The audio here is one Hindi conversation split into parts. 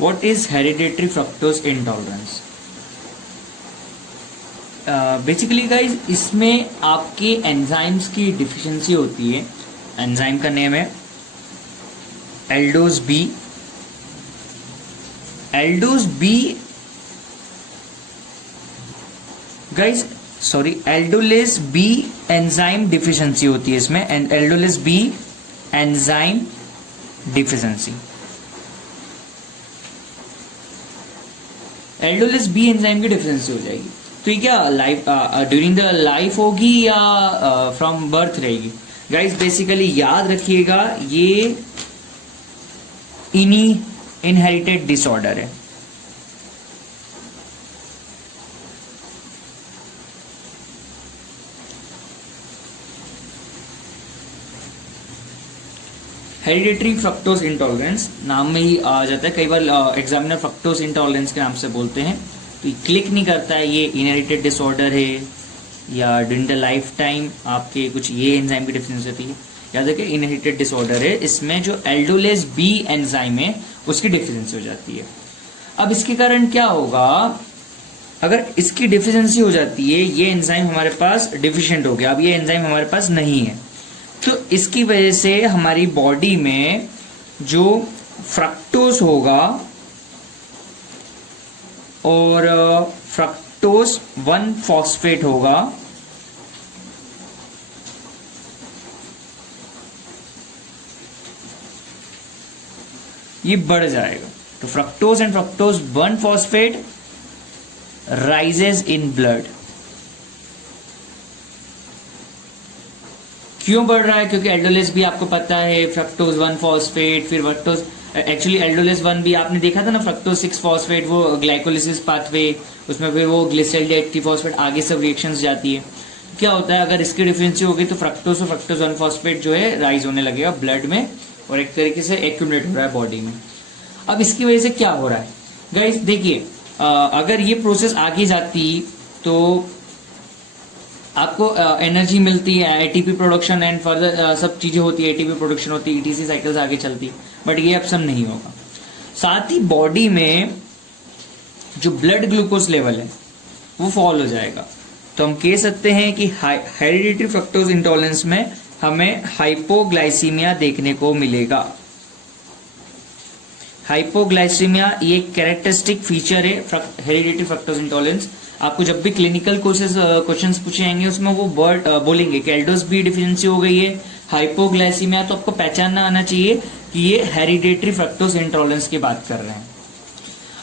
What is hereditary fructose intolerance? Basically guys इसमें आपके एंजाइम्स की डिफिशिएंसी होती है। एंजाइम का नेम है aldose B. Aldose B guys sorry aldolase B enzyme deficiency होती है इसमें, and aldolase B enzyme deficiency. Aldolase B enzyme की डिफिशिएंसी हो जाएगी तो ये क्या लाइफ ड्यूरिंग द लाइफ होगी या फ्रॉम बर्थ रहेगी? गाइस बेसिकली याद रखिएगा ये इनहेरिटेड डिसऑर्डर है। हेरिडेटरी फ्रक्टोज इंटॉलरेंस नाम में ही आ जाता है, कई बार एग्जामिनर फ्रक्टोज इंटॉलरेंस के नाम से बोलते हैं तो ये क्लिक नहीं करता है ये इनहेरिटेड डिसऑर्डर है या ड्यूरिंग द लाइफ टाइम आपके कुछ ये एंजाइम की डिफिशिएंसी होती है। याद रखिए इनहेरिटेड डिसऑर्डर है, इसमें जो एल्डोलेस बी एंजाइम है उसकी डिफिशिएंसी हो जाती है। अब इसके कारण क्या होगा, अगर इसकी डिफिशिएंसी हो जाती है, ये एंजाइम हमारे पास डिफिशिएंट हो गया, अब ये एंजाइम हमारे पास नहीं है, तो इसकी वजह से हमारी बॉडी में जो फ्रक्टोज होगा और फ्रक्टोज 1 फॉस्फेट होगा, ये बढ़ जाएगा। तो fructose and fructose 1 phosphate rises in blood. क्यों बढ़ रहा है? क्योंकि एल्डोलेस भी आपको पता है फ्रक्टोज 1 फॉस्फेट, फिर फ्रक्टोज एक्चुअली एल्डोलेस 1 भी आपने देखा था ना, फ्रक्टोज 6 फॉस्फेट वो ग्लाइकोलिसिस पाथवे, उसमें फिर वो ग्लिसरॉल 3 फॉस्फेट आगे सब रिएक्शंस जाती है। क्या होता है अगर इसकी डिफिशिएंसी होगी तो फ्रक्टोज और फ्रक्टोज 1 फॉस्फेट जो है राइज होने लगेगा ब्लड में और एक तरीके से एक्यूमुलेट हो रहा है बॉडी में। अब इसकी वजह से क्या हो रहा है गाइस, देखिए अगर ये प्रोसेस आगे जाती तो आपको एनर्जी मिलती है, एटीपी प्रोडक्शन एंड फर्दर सब चीजें होती है, एटीपी प्रोडक्शन होती है, ईटीसी साइकिल्स आगे चलती, बट ये अब सब नहीं होगा। साथ ही बॉडी में जो ब्लड ग्लूकोज लेवल है वो फॉल हो जाएगा। तो हम कह सकते हैं कि हेरिडेटरी फ्रक्टोज इंटॉलरेंस में हमें हाइपोग्लाइसीमिया देखने को मिलेगा। हाइपोग्लाइसीमिया ये कैरेक्टरिस्टिक फीचर है हेरिडेटरी फ्रक्टोज इंटॉलरेंस। आपको जब भी क्लिनिकल क्वेश्चंस पूछे जाएंगे उसमें वो वर्ड बोलेंगे कि एल्डोज बी डिफिशिएंसी हो गई है, हाइपोग्लाइसीमिया, तो आपको पहचानना आना चाहिए कि ये हेरिडेटरी फ्रक्टोज इंटॉलरेंस की बात कर रहे हैं।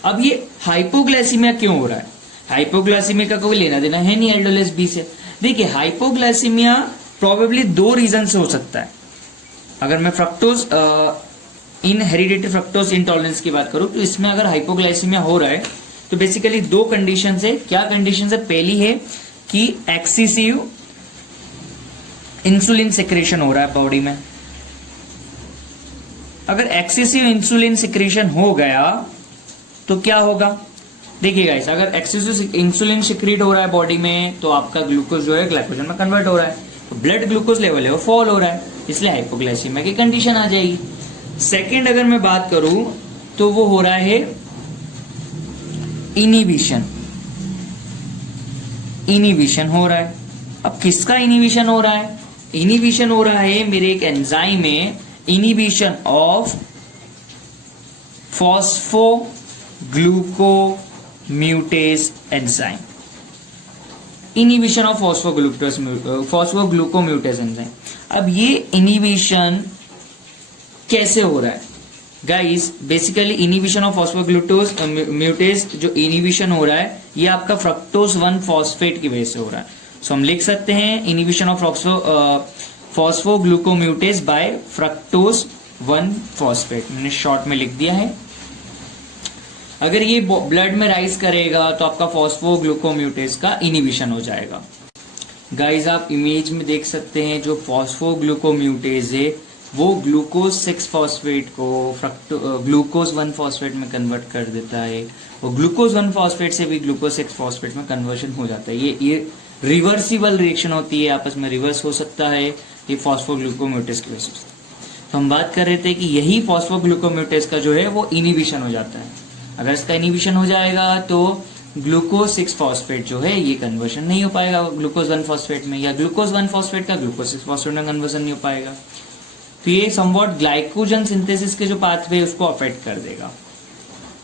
अब ये हाइपोग्लाइसीमिया क्यों हो रहा है? हाइपोग्लाइसीमिया का कोई लेना देना है नहीं एल्डोलेस बी से। देखिए हाइपोग्लाइसीमिया प्रोबेबली 2 रीजन से हो सकता है। अगर मैं फ्रक्टोज इन हेरिडेटरी फ्रक्टोज इंटॉलरेंस की बात करूं तो इसमें अगर हाइपोग्लाइसीमिया हो रहा है तो बेसिकली 2 कंडीशन है। क्या कंडीशन है? पहली है कि एक्सेसिव इंसुलिन सिक्रेशन हो रहा है बॉडी में। अगर एक्सेसिव इंसुलिन सिक्रेशन हो गया तो क्या होगा? देखिए गाइस, अगर एक्सेसिव इंसुलिन सिक्रेट हो रहा है बॉडी में तो आपका ग्लूकोज जो है ग्लाइकोजन में कन्वर्ट हो रहा है, तो ब्लड ग्लूकोज लेवल है वो फॉल हो रहा है, इसलिए हाइपोग्लाइसीमिया की कंडीशन आ जाएगी। सेकेंड अगर मैं बात करूं तो वो हो रहा है इनिबिशन हो रहा है। अब किसका इनिबिशन हो रहा है? इनिबिशन हो रहा है मेरे एक एंजाइम में, inhibition of phosphoglucomutase enzyme. Inhibition of phosphoglucomutase enzyme. अब ये इनिबिशन कैसे हो रहा है guys? Basically inhibition of phosphoglucose mutase जो इनिबिशन हो रहा है ये आपका फ्रक्टोज 1 फॉस्फेट की वजह से हो रहा है। सो हम लिख सकते हैं inhibition of phosphoglucomutase by fructose 1 phosphate, मैंने शॉर्ट में लिख दिया है। अगर ये ब्लड में राइज करेगा तो आपका फॉस्फोग्लूकोम्यूटेज का इनिबिशन हो जाएगा। गाइस आप इमेज में देख सकते हैं जो फॉस्फोग्लूकोम्यूटेज है वो ग्लूकोज 6 फॉस्फेट को ग्लूकोज 1 फॉस्फेट में कन्वर्ट कर देता है, वो ग्लूकोज 1 फॉस्फेट से भी ग्लूकोज 6 फॉस्फेट में कन्वर्शन हो जाता है। ये रिवर्सिबल रिएक्शन होती है, आपस में रिवर्स हो सकता है ये फॉस्फोग्लूकोम्यूटेज की वजह से। तो हम बात कर रहे थे कि यही फॉस्फोग्लूकोम्यूटेज का जो है वो इनिबिशन हो जाता है। अगर इसका इनिबिशन हो जाएगा तो ग्लूकोज 6 फॉस्फेट जो है ये कन्वर्शन नहीं हो पाएगा ग्लूकोज 1 फॉस्फेट में, या ग्लूकोज 1 फॉस्फेट का ग्लूकोज 6 फॉस्फेट में कन्वर्सन नहीं हो पाएगा। तो ये समवॉट ग्लाइकोजन सिंथेसिस के जो पाथवे उसको अफेक्ट कर देगा,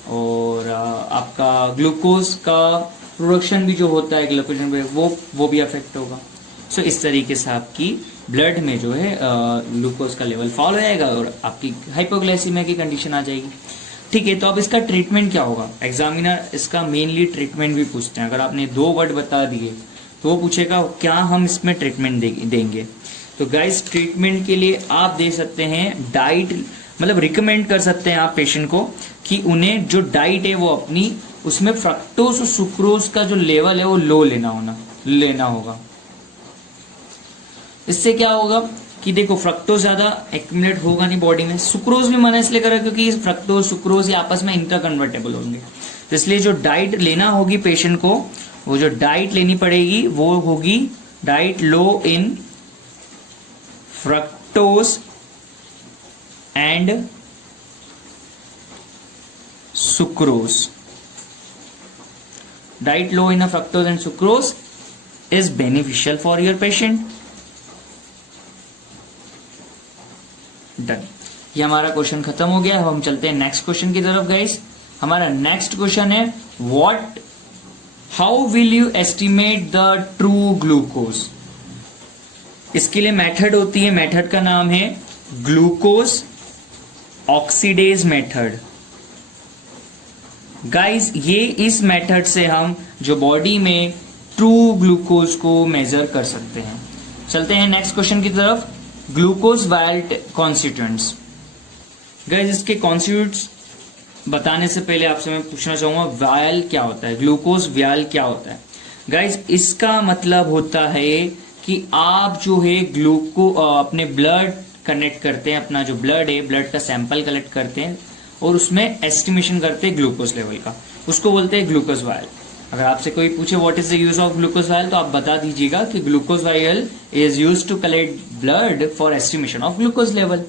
और आपका ग्लूकोज का प्रोडक्शन भी जो होता है ग्लाइकोजन पे वो भी अफेक्ट होगा। सो इस तरीके से आपकी ब्लड में जो है ग्लूकोज का लेवल फॉल हो जाएगा और आपकी हाइपोग्लाइसीमिया की कंडीशन आ जाएगी। ठीक है, तो अब इसका ट्रीटमेंट क्या होगा? एग्जामिनर इसका मेनली ट्रीटमेंट भी पूछते हैं। अगर आपने 2 वर्ड बता दिए तो वो पूछेगा क्या हम इसमें ट्रीटमेंट देंगे। तो गाइस ट्रीटमेंट के लिए आप दे सकते हैं डाइट, मतलब रिकमेंड कर सकते हैं आप पेशेंट को कि उन्हें जो डाइट है वो अपनी उसमें फ्रक्टोज और सुक्रोज का जो लेवल है वो लो लेना होगा। इससे क्या होगा कि देखो फ्रक्टोज ज्यादा एक्यूमुलेट होगा नहीं बॉडी में, सुक्रोज भी मना इसलिए करा क्योंकि फ्रक्टोज सुक्रोज ये आपस में इंटर कन्वर्टेबल होंगे। तो इसलिए जो डाइट लेना होगी पेशेंट को, वो जो डाइट लेनी पड़ेगी वो होगी diet low in fructose and sucrose. Diet low in fructose and sucrose is beneficial for your patient. Done, ये हमारा क्वेश्चन खत्म हो गया। अब हम चलते हैं नेक्स्ट क्वेश्चन की तरफ गाइस। हमारा नेक्स्ट क्वेश्चन है how will you estimate the true glucose. इसके लिए मेथड होती है, मेथड का नाम है ग्लूकोज ऑक्सीडेज मेथड। गाइस ये इस मेथड से हम जो बॉडी में ट्रू ग्लूकोज को मेजर कर सकते हैं। चलते हैं नेक्स्ट क्वेश्चन की तरफ। Glucose vial constituents. गाइस इसके कॉन्स्टिट्यूएंट्स बताने से पहले आपसे मैं पूछना चाहूंगा वायल क्या होता है, ग्लूकोज वायल क्या होता है। गाइस इसका मतलब होता है कि आप जो है अपने ब्लड कनेक्ट करते हैं, अपना जो ब्लड है ब्लड का सैंपल कलेक्ट करते हैं और उसमें एस्टिमेशन करते हैं ग्लूकोज लेवल का, उसको बोलते हैं ग्लूकोज वायल। अगर आपसे कोई पूछे what is the use of glucose vial तो आप बता दीजिएगा कि glucose vial is used to collect blood for estimation of glucose level.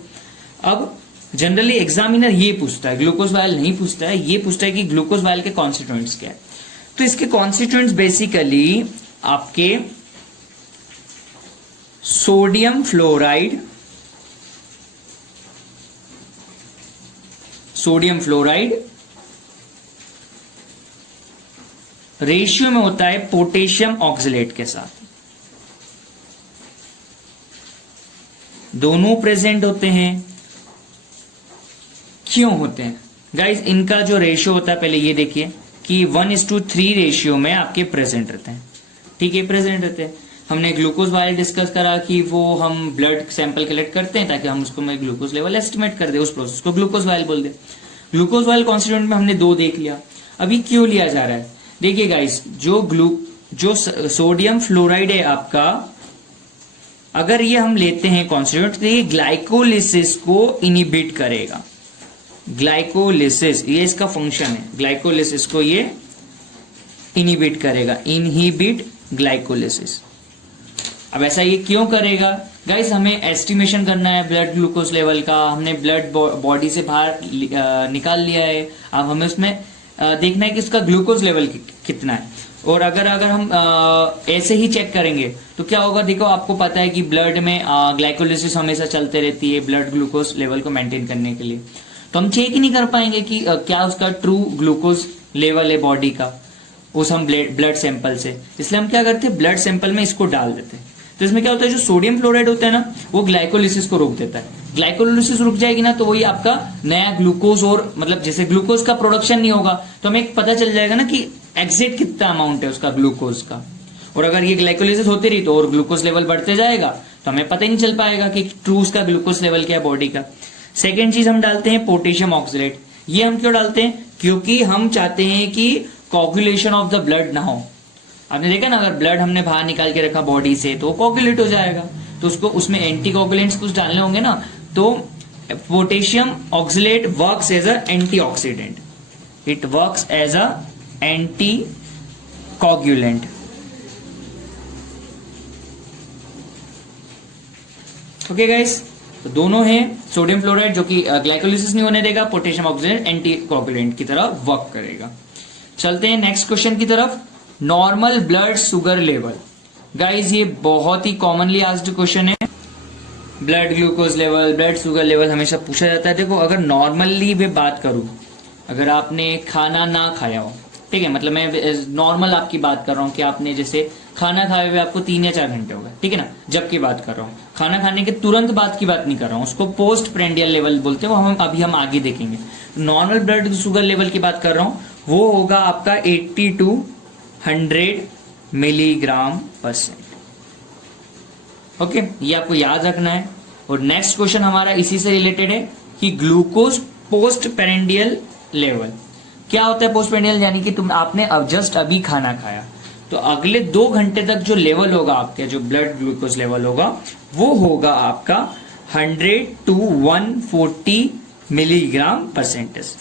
अब जनरली एग्जामिनर ये पूछता है, ग्लूकोज वायल नहीं पूछता है, ये पूछता है कि ग्लूकोज वायल के कॉन्स्टिट्यूएंट्स क्या है। तो इसके कॉन्स्टिट्यूएंट्स बेसिकली आपके सोडियम फ्लोराइड रेशियो में होता है पोटेशियम ऑक्सलेट के साथ, दोनों प्रेजेंट होते हैं। क्यों होते हैं गाइस? इनका जो रेशियो होता है पहले ये देखिए कि 1:3 रेशियो में आपके प्रेजेंट रहते हैं। ठीक है, प्रेजेंट रहते हैं। हमने ग्लूकोज वायल डिस्कस करा कि वो हम ब्लड सैंपल कलेक्ट करते हैं ताकि हम उसको में ग्लूकोज लेवल एस्टिमेट कर दे, उस प्रोसेस को ग्लूकोज वायल बोल दे। ग्लूकोज वायल कॉन्स्टिट्यूएंट में हमने 2 देख लिया। अभी क्यों लिया जा रहा है देखिए गाइस, जो सोडियम फ्लोराइड है आपका, अगर ये हम लेते हैं कॉन्स्टिट्यूएंट तो ये ग्लाइकोलिसिस को इनिबिट करेगा। ग्लाइकोलिसिस ये इसका फंक्शन है, ग्लाइकोलिसिस को ये इनिबिट करेगा, इनहिबिट ग्लाइकोलिसिस। अब ऐसा ये क्यों करेगा गाइस? हमें एस्टिमेशन करना है ब्लड ग्लूकोज लेवल का, हमने ब्लड बॉडी से बाहर निकाल लिया है। अब हमें उसमें देखना है कि उसका ग्लूकोज लेवल कितना है। और अगर हम ऐसे ही चेक करेंगे तो क्या होगा, देखो आपको पता है कि ब्लड में ग्लाइकोलिसिस हमेशा चलते रहती है ब्लड ग्लूकोज लेवल को मेंटेन करने के लिए। तो हम चेक ही नहीं कर पाएंगे कि क्या उसका ट्रू ग्लूकोज लेवल है बॉडी का उस हम ब्लड सैंपल से। इसलिए हम क्या करते हैं, ब्लड सैंपल में इसको डाल देते हैं। तो इसमें क्या होता है, जो सोडियम फ्लोराइड होता है ना, वो ग्लाइकोलिसिस को रोक देता है। ग्लाइकोलिसिस रुक जाएगी ना तो वही आपका नया ग्लूकोज, और मतलब जैसे ग्लूकोज का प्रोडक्शन नहीं होगा तो हमें पता चल जाएगा ना कि एग्जैक्ट कितना अमाउंट है उसका ग्लूकोज का। और अगर ये ग्लाइकोलिसिस होती रही तो और ग्लूकोज लेवल बढ़ते जाएगा तो हमें पता ही नहीं चल पाएगा कि ट्रू उसका ग्लूकोज लेवल क्या है बॉडी का। सेकेंड चीज हम डालते हैं पोटेशियम ऑक्सलेट। ये हम क्यों डालते हैं? क्योंकि हम चाहते हैं कि कोगुलेशन ऑफ द ब्लड ना हो। आपने देखा ना, अगर ब्लड हमने बाहर निकाल के रखा बॉडी से तो कोगुलेट हो जाएगा, तो उसको उसमें एंटी कोगुलेंट्स कुछ डालने होंगे ना। तो potassium oxalate works as a antioxidant, it works as a anti coagulant. Okay guys, तो दोनों है सोडियम फ्लोराइड जो कि ग्लाइकोलिसिस नहीं होने देगा, पोटेशियम ऑक्सीडेंट एंटीकोगुलेंट की तरह वर्क करेगा। चलते हैं नेक्स्ट क्वेश्चन की तरफ। Normal blood sugar level, guys ये बहुत ही कॉमनली आस्क्ड क्वेश्चन है। Blood glucose level, blood sugar level हमेशा पूछा जाता है। देखो अगर नॉर्मली मैं बात करूं, अगर आपने खाना ना खाया हो, ठीक है, मतलब मैं नॉर्मल आपकी बात कर रहा हूं कि आपने जैसे खाना खाए हुए आपको 3 या 4 घंटे हो गए, ठीक है ना, जब की बात कर रहा हूँ, खाना खाने के तुरंत बाद की बात नहीं कर रहा हूँ, उसको पोस्ट प्रेंडियल लेवल बोलते हैं, वो हम आगे देखेंगे। नॉर्मल ब्लड शुगर लेवल की बात कर रहा हूँ, वो होगा आपका 80 to 100 मिलीग्राम %। ओके, ये आपको याद रखना है। और नेक्स्ट क्वेश्चन हमारा इसी से रिलेटेड है कि ग्लूकोज पोस्ट पेरेंडियल लेवल क्या होता है। पोस्ट पेरेंडियल यानी कि आपने अब जस्ट अभी खाना खाया, तो अगले 2 घंटे तक जो लेवल होगा आपके, जो ब्लड ग्लूकोज लेवल होगा, वो होगा आपका 100 to 140 मिलीग्राम %।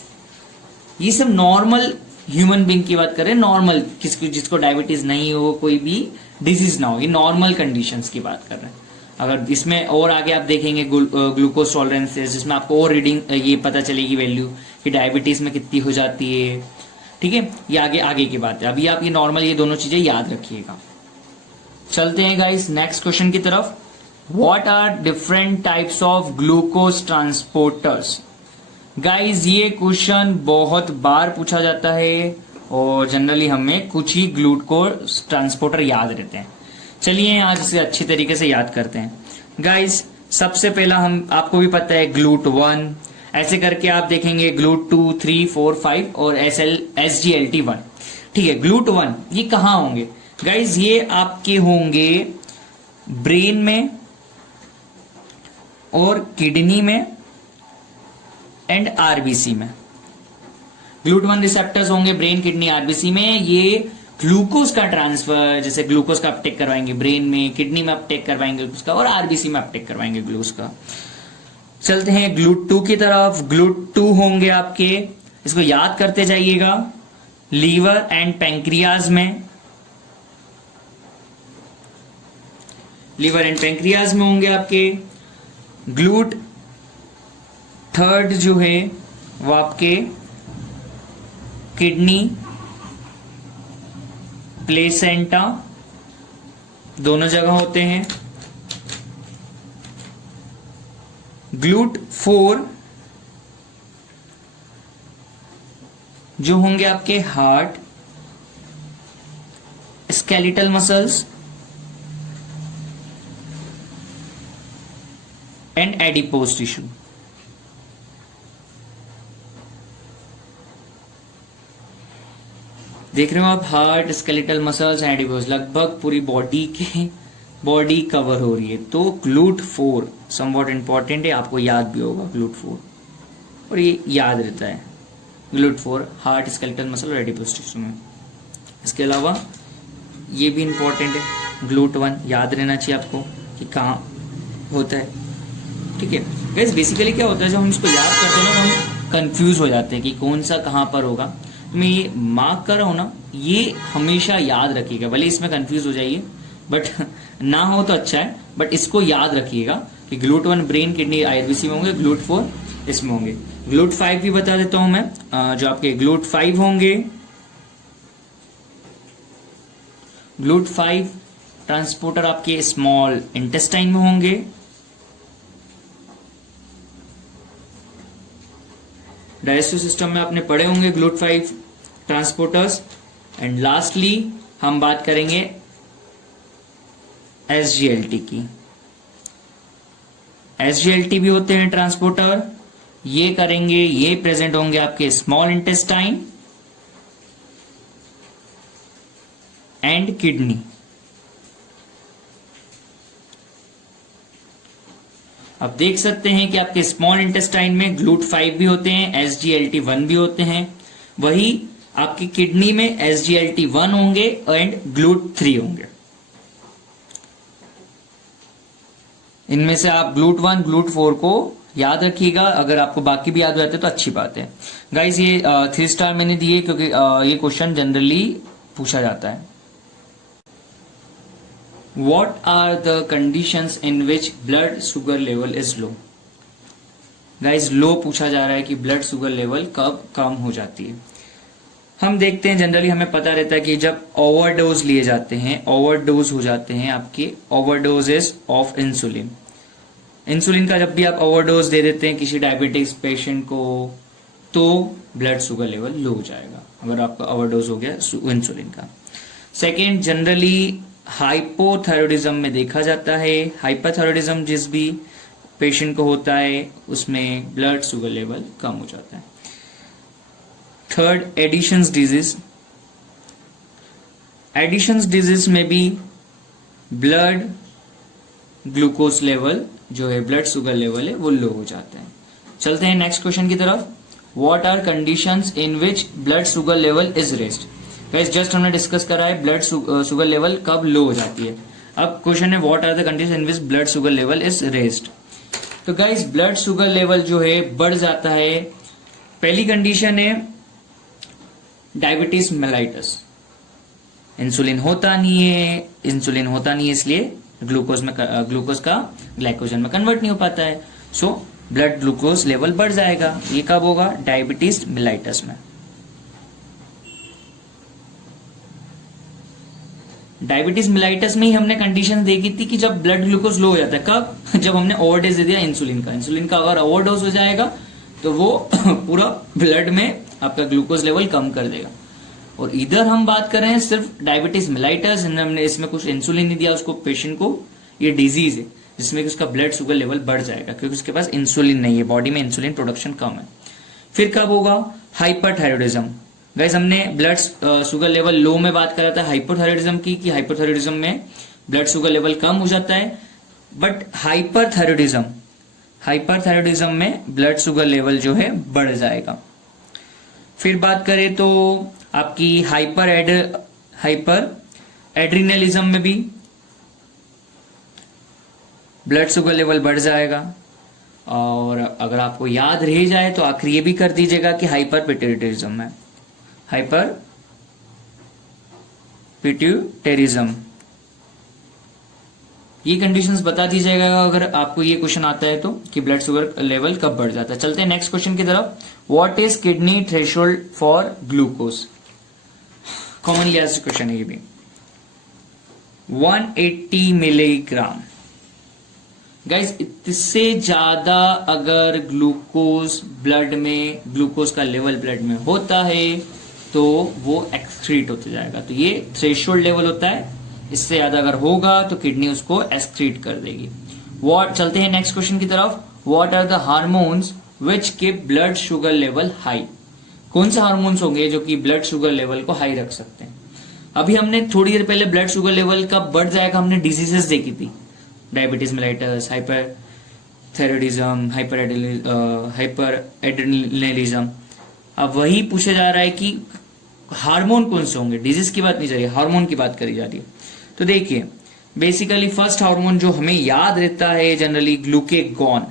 ये सब नॉर्मल ह्यूमन बीइंग की बात करें, नॉर्मल जिसको डायबिटीज नहीं हो, कोई भी डिजीज ना हो, ये नॉर्मल कंडीशंस की बात कर रहे हैं। अगर इसमें और आगे आप देखेंगे ग्लूकोज टॉलरेंसेस, जिसमें आपको और रीडिंग ये पता चलेगी वैल्यू कि डायबिटीज में कितनी हो जाती है, ठीक है, ये आगे की बात है। अभी आप ये नॉर्मल ये दोनों चीजें याद रखिएगा। चलते हैं गाइस नेक्स्ट क्वेश्चन की तरफ। What are different types of glucose transporters. Guys ये क्वेश्चन बहुत बार पूछा जाता है और जनरली हमें कुछ ही ग्लूकोज ट्रांसपोर्टर याद रहते हैं। चलिए आज इसे अच्छी तरीके से याद करते हैं। गाइज सबसे पहला आपको भी पता है ग्लूट 1, ऐसे करके आप देखेंगे ग्लूट 2, 3, 4, 5 और SGLT1, ठीक है। ग्लूट 1 ये कहाँ होंगे गाइज, ये आपके होंगे ब्रेन में और किडनी में एंड आरबीसी में। ग्लूट 1 रिसेप्टर्स होंगे ब्रेन, किडनी, आरबीसी में। ये ग्लूकोज का ट्रांसफर, जैसे ग्लूकोज का अपटेक करवाएंगे ब्रेन में, किडनी में अपटेक करवाएंगे ग्लूकोज का और आरबीसी में अपटेक करवाएंगे ग्लूकोज का। चलते हैं ग्लूट 2 की तरफ। ग्लूट 2 होंगे आपके, इसको याद करते जाइएगा, लीवर एंड पैंक्रियाज में, लीवर एंड पैंक्रियाज में होंगे आपके। ग्लूट 3 जो है वो आपके किडनी, प्लेसेंटा दोनों जगह होते हैं। ग्लूट 4 जो होंगे आपके heart, skeletal muscles and adipose tissue. देख रहे हो आप, heart, skeletal muscles and adipose, लगभग पूरी बॉडी कवर हो रही है। तो ग्लूट 4 समवॉट इंपॉर्टेंट है, आपको याद भी होगा ग्लूट 4, और ये याद रहता है ग्लूट 4 हार्ट, स्केलेटल मसल और एडिपोज टिश्यू में। इसके अलावा ये भी इंपॉर्टेंट है, ग्लूट 1 याद रहना चाहिए आपको कि कहाँ होता है, ठीक है। गाइस बेसिकली क्या होता है, जब हम इसको याद करते हैं ना, तो हम कंफ्यूज हो जाते हैं कि कौन सा कहाँ पर होगा। मैं ये मार्क कर रहा हूं ना, ये हमेशा याद रखिएगा, भले इसमें कंफ्यूज हो जाइए, बट ना हो तो अच्छा है, बट इसको याद रखिएगा कि ग्लूट 1 ब्रेन, किडनी, आरबीसी में होंगे, ग्लूट 4 इसमें होंगे। ग्लूट 5 भी बता देता हूं मैं, जो आपके ग्लूट 5 होंगे, ग्लूट 5 ट्रांसपोर्टर आपके स्मॉल इंटेस्टाइन में होंगे। डाइजेस्टिव सिस्टम में आपने पढ़े होंगे ग्लूट 5 ट्रांसपोर्टर्स। एंड लास्टली हम बात करेंगे SGLT की। SGLT भी होते हैं ट्रांसपोर्टर, ये करेंगे, ये प्रेजेंट होंगे आपके स्मॉल इंटेस्टाइन एंड किडनी। अब देख सकते हैं कि आपके स्मॉल इंटेस्टाइन में ग्लूट 5 भी होते हैं, SGLT1 भी होते हैं, वही आपकी किडनी में SGLT1 होंगे एंड ग्लूट 3 होंगे। इनमें से आप ग्लूट 1, ग्लूट 4 को याद रखिएगा, अगर आपको बाकी भी याद हो जाते तो अच्छी बात है। गाइस ये 3 स्टार मैंने दिए क्योंकि ये क्वेश्चन जनरली पूछा जाता है। What are the conditions in which blood sugar level is low? Guys low पूछा जा रहा है कि ब्लड शुगर लेवल कब कम हो जाती है। हम देखते हैं जनरली हमें पता रहता है कि जब ओवरडोज लिए जाते हैं, ओवरडोज हो जाते हैं आपके, ओवरडोजेस ऑफ इंसुलिन। इंसुलिन का जब भी आप ओवरडोज दे देते हैं किसी डायबिटिक्स पेशेंट को, तो ब्लड शुगर लेवल लो हो जाएगा अगर आपका ओवरडोज हो गया इंसुलिन का। सेकेंड, जनरली हाइपोथायरॉयडिज्म में देखा जाता है, हाइपरथायरॉयडिज्म जिस भी पेशेंट को होता है उसमें ब्लड शुगर लेवल कम हो जाता है। Third, Addison's disease. Addison's disease में भी ब्लड ग्लूकोज लेवल जो है, ब्लड शुगर लेवल है, वो लो हो जाता है। चलते हैं नेक्स्ट क्वेश्चन की तरफ। What are conditions in which blood sugar level is raised. Guys just हमने डिस्कस करा है ब्लड शुगर लेवल कब लो हो जाती है। अब क्वेश्चन है what are the condition in which blood sugar level is raised. तो गाइस ब्लड शुगर लेवल जो है बढ़ जाता है। पहली कंडीशन है डायबिटीज मेलाइटस। इंसुलिन होता नहीं है इसलिए ग्लूकोज का ग्लाइकोजन में कन्वर्ट नहीं हो पाता है, सो ब्लड ग्लूकोज लेवल बढ़ जाएगा। ये कब होगा? डायबिटीज मेलाइटस में। डायबिटीज मेलाइटस में ही हमने कंडीशन देखी थी कि जब ब्लड ग्लूकोज लो हो जाता है। कब? जब हमने ओवरडोज दे दिया इंसुलिन का अगर ओवरडोज हो जाएगा तो वो पूरा ब्लड में आपका ग्लूकोज लेवल कम कर देगा। और इधर हम बात कर रहे हैं सिर्फ डायबिटीज मेलाइटस, हमने इसमें कुछ इंसुलिन नहीं दिया उसको पेशेंट को, ये डिजीज है जिसमें कि उसका ब्लड शुगर लेवल बढ़ जाएगा क्योंकि उसके पास इंसुलिन नहीं है, बॉडी में इंसुलिन प्रोडक्शन कम है। फिर कब होगा? हाइपरथायरॉयडिज्म। गाइस हमने ब्लड शुगर लेवल लो में बात करा था हाइपोथायरॉयडिज्म की, कि हाइपोथायरॉयडिज्म में ब्लड शुगर लेवल कम हो जाता है, बट हाइपरथायरॉयडिज्म में ब्लड शुगर लेवल जो है बढ़ जाएगा। फिर बात करें तो आपकी हाइपर एड्रिनलिज्म में भी ब्लड शुगर लेवल बढ़ जाएगा। और अगर आपको याद रह जाए तो आखिर ये भी कर दीजिएगा कि हाइपर पिट्यूटरिज्म में, हाइपर पिट्यूटरिज्म, ये कंडीशंस बता दीजिएगा अगर आपको ये क्वेश्चन आता है तो, कि ब्लड शुगर लेवल कब बढ़ जाता है। चलते हैं नेक्स्ट क्वेश्चन की तरफ। What is kidney threshold for glucose. Commonly asked question है ये भी। 180 मिलीग्राम। गाइस इससे ज्यादा अगर ग्लूकोज का लेवल ब्लड में होता है तो वो एक्सक्रीट होते जाएगा, तो ये थ्रेशोल्ड लेवल होता है। इससे ज्यादा अगर होगा तो किडनी उसको एक्सक्रीट कर देगी। चलते हैं नेक्स्ट क्वेश्चन की तरफ। What are the hormones which keep blood sugar level high. कौन से हार्मोन्स होंगे जो कि ब्लड शुगर लेवल को हाई रख सकते हैं। अभी हमने थोड़ी देर पहले ब्लड शुगर लेवल कब बढ़ जाएगा हमने डिजीजेस देखी थी, डायबिटीज मेलाइटस, हाइपरथायरॉयडिज्म, हाइपर एड्रेनलिज्म। अब वही पूछा जा रहा है कि हार्मोन कौन से होंगे, डिजीज की बात नहीं जा रही, हार्मोन की बात करी जा रही है। तो देखिए बेसिकली फर्स्ट हार्मोन जो हमें याद रहता है जनरली ग्लूकेगॉन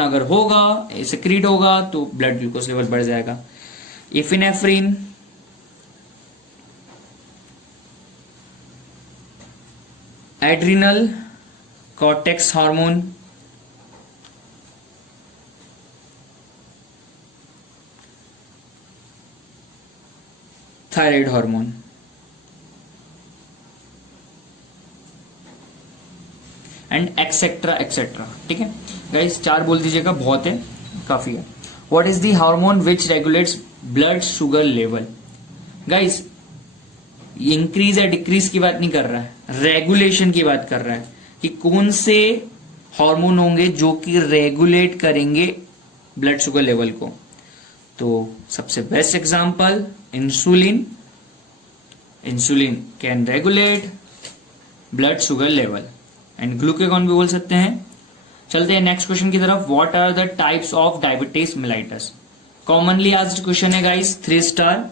अगर होगा, सेक्रीट होगा तो ब्लड ग्लूकोज लेवल बढ़ जाएगा। Epinephrine, adrenal cortex hormone, thyroid hormone, and etcetera etcetera. ठीक है गाइस, 4 बोल दीजिएगा, बहुत है, काफी है। What is the hormone which regulates blood sugar level. Guys increase या डिक्रीज की बात नहीं कर रहा है, रेगुलेशन की बात कर रहा है कि कौन से हार्मोन होंगे जो कि रेगुलेट करेंगे ब्लड शुगर लेवल को। तो सबसे best example insulin can regulate blood sugar level, and glucagon भी बोल सकते हैं। चलते हैं नेक्स्ट क्वेश्चन की तरफ। What are the types of diabetes mellitus. Commonly asked question है guys, 3 star.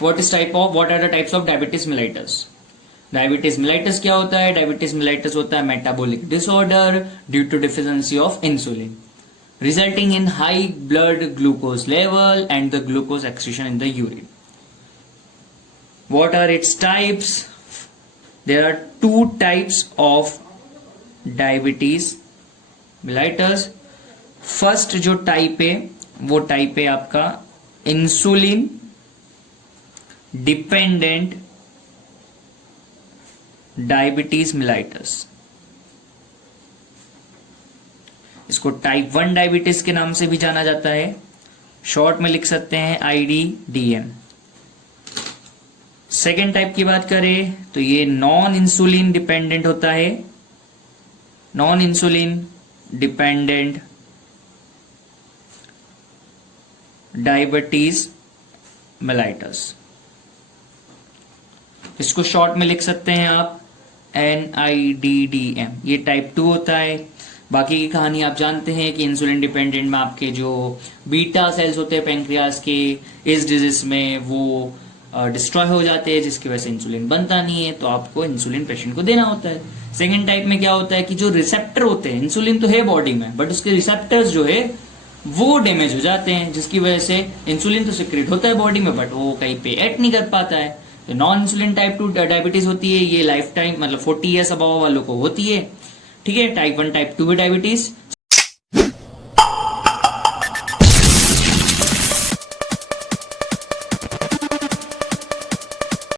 What are the types of diabetes mellitus. Diabetes mellitus क्या होता है? डायबिटीज मेलाइटस होता है metabolic disorder due to deficiency of insulin resulting in high blood glucose level and the glucose excretion in the urine. What are its types? There are 2 types of diabetes mellitus. First जो टाइप है वो टाइप है आपका इंसुलिन डिपेंडेंट डायबिटीज मिलाइटस। इसको टाइप 1 डायबिटीज के नाम से भी जाना जाता है, शॉर्ट में लिख सकते हैं IDDM। सेकेंड टाइप की बात करें तो ये नॉन इंसुलिन डिपेंडेंट होता है, non insulin dependent diabetes mellitus. इसको शॉर्ट में लिख सकते हैं आप NIDDM। ये टाइप 2 होता है। बाकी की कहानी आप जानते हैं कि इंसुलिन डिपेंडेंट में आपके जो बीटा सेल्स होते हैं पेंक्रियास के, इस डिजीज में वो डिस्ट्रॉय हो जाते हैं, जिसकी वजह से इंसुलिन बनता नहीं है, तो आपको इंसुलिन पेशेंट को देना होता है। सेकेंड टाइप में क्या होता है कि जो रिसेप्टर होते हैं, इंसुलिन तो है बॉडी में बट उसके रिसेप्टर्स जो है वो डैमेज हो जाते हैं, जिसकी वजह से इंसुलिन तो सिक्रेट होता है बॉडी में बट वो कहीं पे एक्ट नहीं कर पाता है। तो नॉन इंसुलिन टाइप 2 डायबिटीज होती है, ये लाइफ टाइम मतलब 40 ईयर्स अबव वालों को होती है। ठीक है, टाइप 1 टाइप 2 डायबिटीज।